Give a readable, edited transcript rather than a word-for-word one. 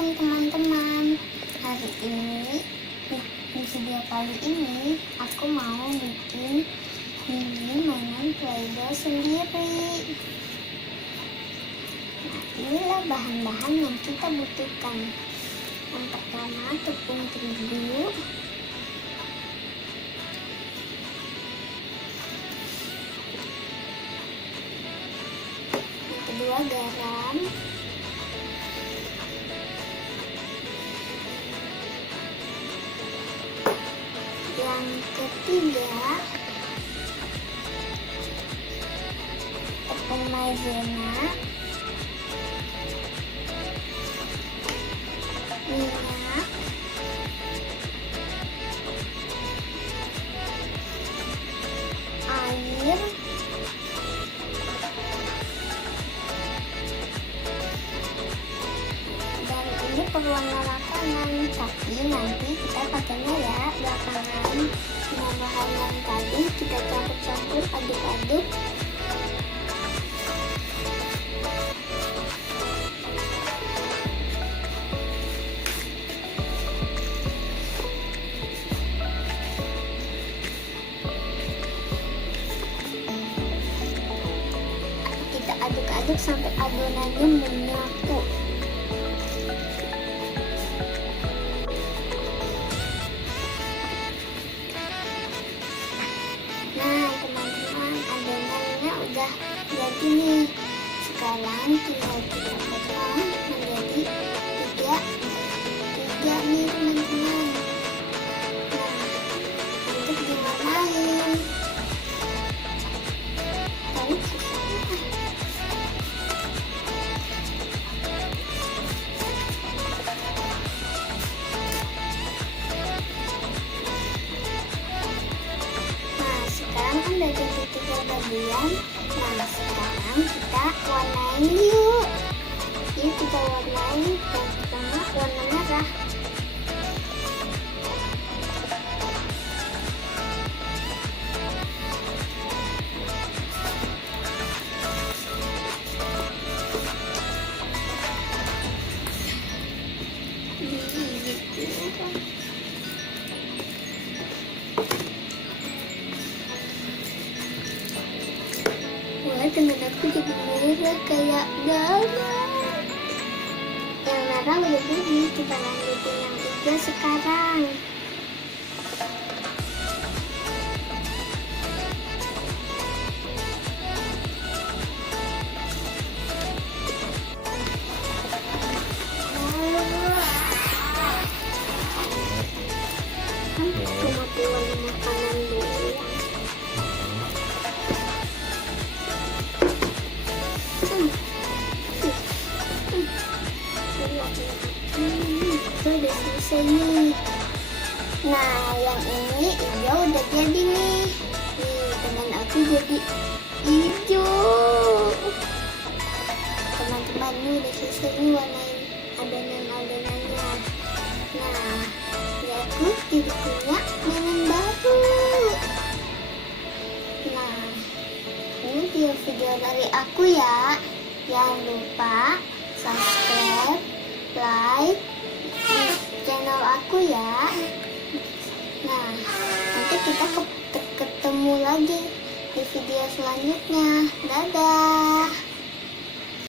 Assalamualaikum teman-teman. Hari ini di video kali ini aku mau bikin mini mainan Play-Doh sendiri. Nah, inilah bahan-bahan yang kita butuhkan. Yang pertama tepung terigu, yang kedua garam, yang ketiga tepung maizena, minyak, air, dan ini pewarna makanan, tapi nanti kita pakainya ya belakangan. Nah, bahan yang tadi kita campur-campur, aduk-aduk. Kita aduk-aduk sampai adonannya menyatu. Nah teman-teman, adonannya udah jadi nih. Sekarang tinggal kita potong menjadi tiga nih teman-teman. Nah, untuk diwarnain. Tahu susahnya. Sekarang kan udah jadi 3 bagian. Nah sekarang kita warnain yuk. Yuk kita warnain. Yang pertama warna merah. Wah, tangan aku jadi merah kayak darah. Yang merah udah jadi, kita lanjutin yang hijau sekarang. Cuma pewarna makanan doang. Udah selesai nih. Nah yang ini hijau udah jadi nih. Nih teman aku jadi hijau. Teman-teman nih udah selesai nih warnain adonan-adonannya. Nah ya aku jadi punya mainan baru. Nah ini video dari aku ya. Jangan lupa subscribe, like di channel aku ya. Nah nanti kita ketemu lagi di video selanjutnya. Dadah.